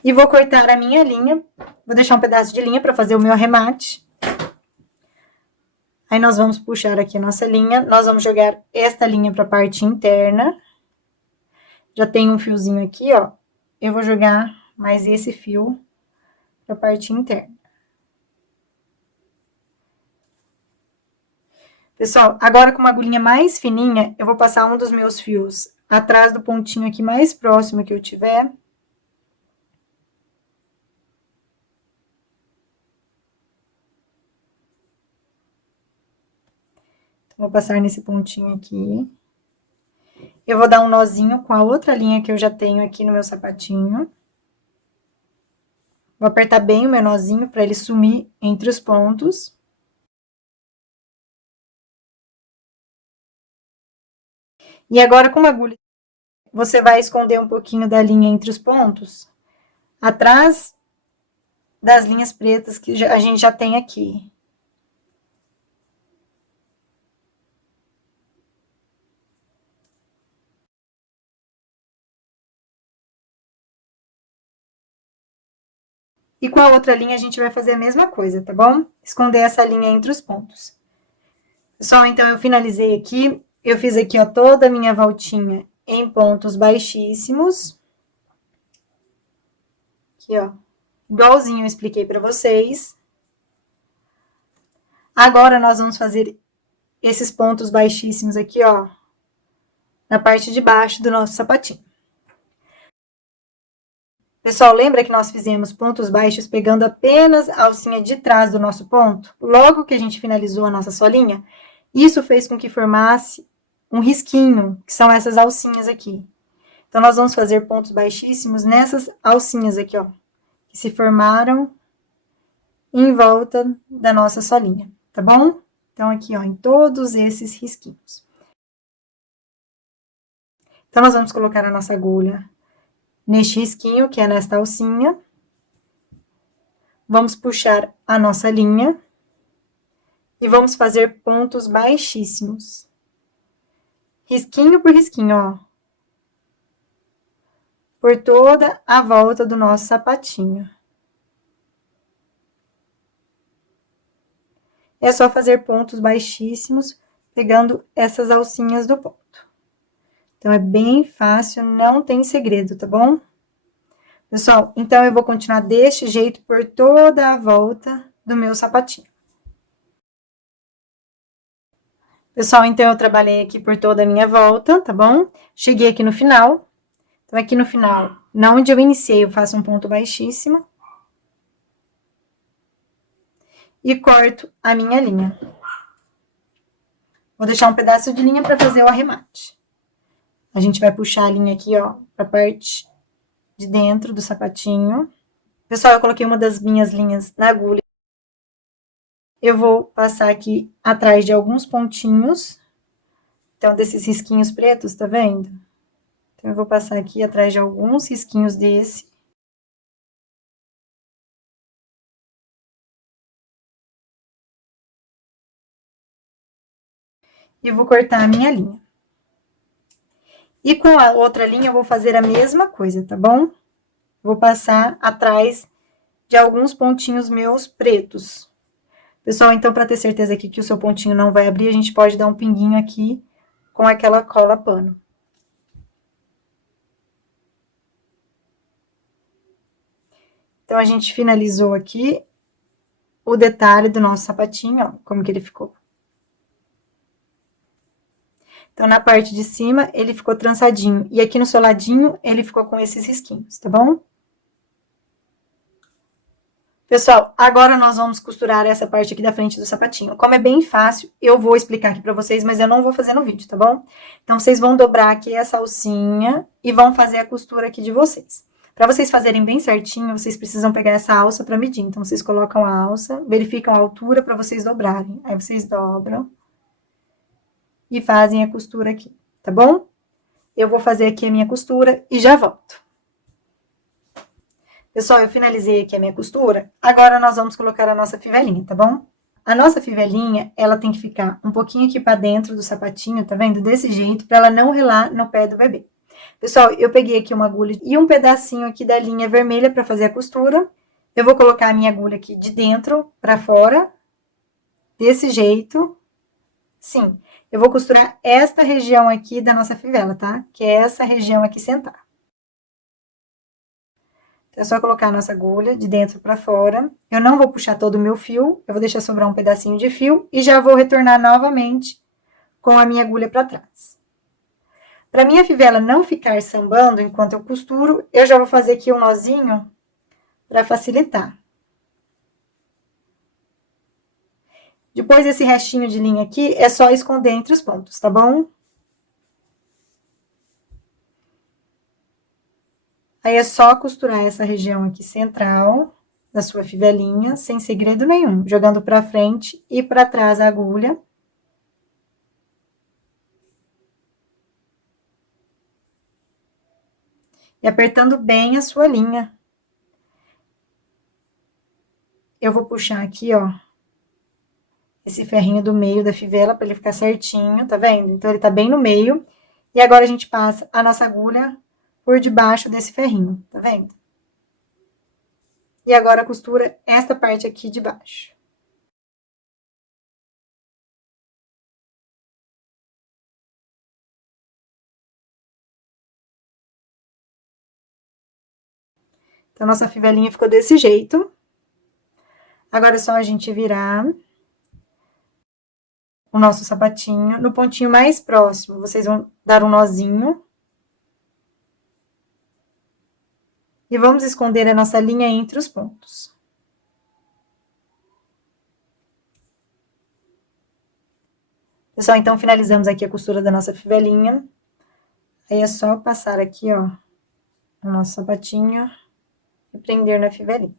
E vou cortar a minha linha. Vou deixar um pedaço de linha para fazer o meu arremate. Aí, nós vamos puxar aqui a nossa linha. Nós vamos jogar esta linha para a parte interna. Já tem um fiozinho aqui, ó. Eu vou jogar mais esse fio para a parte interna. Pessoal, agora com uma agulhinha mais fininha, eu vou passar um dos meus fios atrás do pontinho aqui mais próximo que eu tiver. Vou passar nesse pontinho aqui. Eu vou dar um nozinho com a outra linha que eu já tenho aqui no meu sapatinho. Vou apertar bem o meu nozinho para ele sumir entre os pontos. E agora, com uma agulha, você vai esconder um pouquinho da linha entre os pontos, atrás das linhas pretas que a gente já tem aqui. E com a outra linha, a gente vai fazer a mesma coisa, tá bom? Esconder essa linha entre os pontos. Pessoal, então, eu finalizei aqui. Eu fiz aqui, ó, toda a minha voltinha em pontos baixíssimos. Aqui, ó. Igualzinho eu expliquei pra vocês. Agora, nós vamos fazer esses pontos baixíssimos aqui, ó, na parte de baixo do nosso sapatinho. Pessoal, lembra que nós fizemos pontos baixos pegando apenas a alcinha de trás do nosso ponto? Logo que a gente finalizou a nossa solinha, isso fez com que formasse um risquinho, que são essas alcinhas aqui. Então, nós vamos fazer pontos baixíssimos nessas alcinhas aqui, ó, que se formaram em volta da nossa solinha, tá bom? Então, aqui, ó, em todos esses risquinhos. Então, nós vamos colocar a nossa agulha neste risquinho, que é nesta alcinha. Vamos puxar a nossa linha e vamos fazer pontos baixíssimos. Risquinho por risquinho, ó. Por toda a volta do nosso sapatinho. É só fazer pontos baixíssimos, pegando essas alcinhas do ponto. Então, é bem fácil, não tem segredo, tá bom? Pessoal, então, eu vou continuar deste jeito por toda a volta do meu sapatinho. Pessoal, então, eu trabalhei aqui por toda a minha volta, tá bom? Cheguei aqui no final. Então, aqui no final, na onde eu iniciei, eu faço um ponto baixíssimo. E corto a minha linha. Vou deixar um pedaço de linha para fazer o arremate. A gente vai puxar a linha aqui, ó, pra parte de dentro do sapatinho. Pessoal, eu coloquei uma das minhas linhas na agulha. Eu vou passar aqui atrás de alguns pontinhos. Então, desses risquinhos pretos, tá vendo? Então, eu vou passar aqui atrás de alguns risquinhos desse. E eu vou cortar a minha linha. E com a outra linha, eu vou fazer a mesma coisa, tá bom? Vou passar atrás de alguns pontinhos meus pretos. Pessoal, então, para ter certeza aqui que o seu pontinho não vai abrir, a gente pode dar um pinguinho aqui com aquela cola pano. Então, a gente finalizou aqui o detalhe do nosso sapatinho, ó, como que ele ficou. Então, na parte de cima, ele ficou trançadinho. E aqui no soladinho, ele ficou com esses risquinhos, tá bom? Pessoal, agora nós vamos costurar essa parte aqui da frente do sapatinho. Como é bem fácil, eu vou explicar aqui pra vocês, mas eu não vou fazer no vídeo, tá bom? Então, vocês vão dobrar aqui essa alcinha e vão fazer a costura aqui de vocês. Pra vocês fazerem bem certinho, vocês precisam pegar essa alça pra medir. Então, vocês colocam a alça, verificam a altura pra vocês dobrarem. Aí, vocês dobram e fazem a costura aqui, tá bom? Eu vou fazer aqui a minha costura e já volto. Pessoal, eu finalizei aqui a minha costura. Agora, nós vamos colocar a nossa fivelinha, tá bom? A nossa fivelinha, ela tem que ficar um pouquinho aqui pra dentro do sapatinho, tá vendo? Desse jeito, pra ela não relar no pé do bebê. Pessoal, eu peguei aqui uma agulha e um pedacinho aqui da linha vermelha pra fazer a costura. Eu vou colocar a minha agulha aqui de dentro pra fora, desse jeito. Sim, eu vou costurar esta região aqui da nossa fivela, tá? Que é essa região aqui central. Então, é só colocar a nossa agulha de dentro pra fora. Eu não vou puxar todo o meu fio, eu vou deixar sobrar um pedacinho de fio e já vou retornar novamente com a minha agulha pra trás. Pra minha fivela não ficar sambando enquanto eu costuro, eu já vou fazer aqui um nozinho pra facilitar. Depois desse restinho de linha aqui, é só esconder entre os pontos, tá bom? Aí é só costurar essa região aqui central da sua fivelinha, sem segredo nenhum, jogando pra frente e pra trás a agulha. E apertando bem a sua linha. Eu vou puxar aqui, ó, esse ferrinho do meio da fivela pra ele ficar certinho, tá vendo? Então, ele tá bem no meio. E agora, a gente passa a nossa agulha por debaixo desse ferrinho, tá vendo? E agora, costura esta parte aqui de baixo. Então, nossa fivelinha ficou desse jeito. Agora, é só a gente virar o nosso sapatinho. No pontinho mais próximo, vocês vão dar um nozinho. E vamos esconder a nossa linha entre os pontos. Pessoal, então, finalizamos aqui a costura da nossa fivelinha. Aí, é só passar aqui, ó, o nosso sapatinho e prender na fivelinha.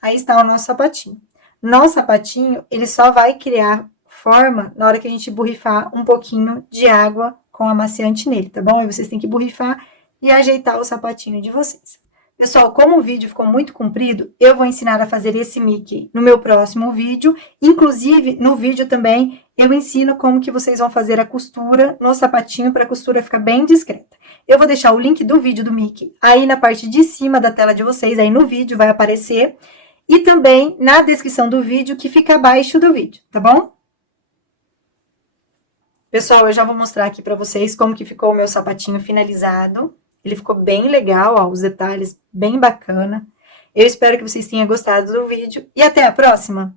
Aí está o nosso sapatinho. Nosso sapatinho, ele só vai criar forma na hora que a gente borrifar um pouquinho de água com amaciante nele, tá bom? Aí vocês têm que borrifar e ajeitar o sapatinho de vocês. Pessoal, como o vídeo ficou muito comprido, eu vou ensinar a fazer esse Mickey no meu próximo vídeo. Inclusive, no vídeo também, eu ensino como que vocês vão fazer a costura no sapatinho para a costura ficar bem discreta. Eu vou deixar o link do vídeo do Mickey aí na parte de cima da tela de vocês, aí no vídeo vai aparecer. E também na descrição do vídeo, que fica abaixo do vídeo, tá bom? Pessoal, eu já vou mostrar aqui pra vocês como que ficou o meu sapatinho finalizado. Ele ficou bem legal, ó, os detalhes bem bacana. Eu espero que vocês tenham gostado do vídeo e até a próxima!